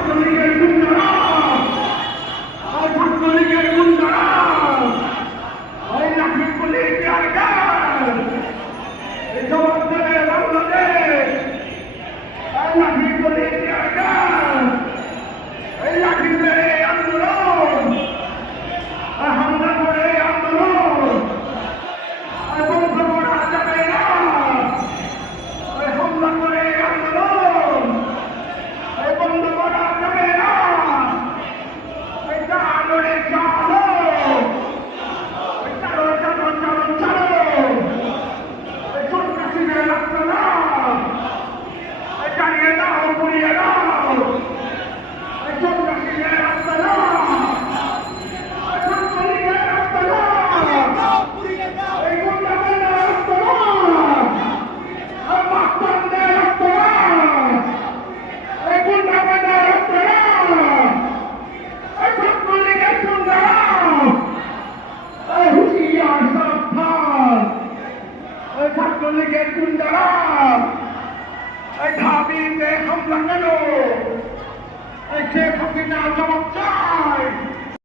ছাত্রলীগের গুন্ডারা! ছাত্রলীগের গুন্ডারা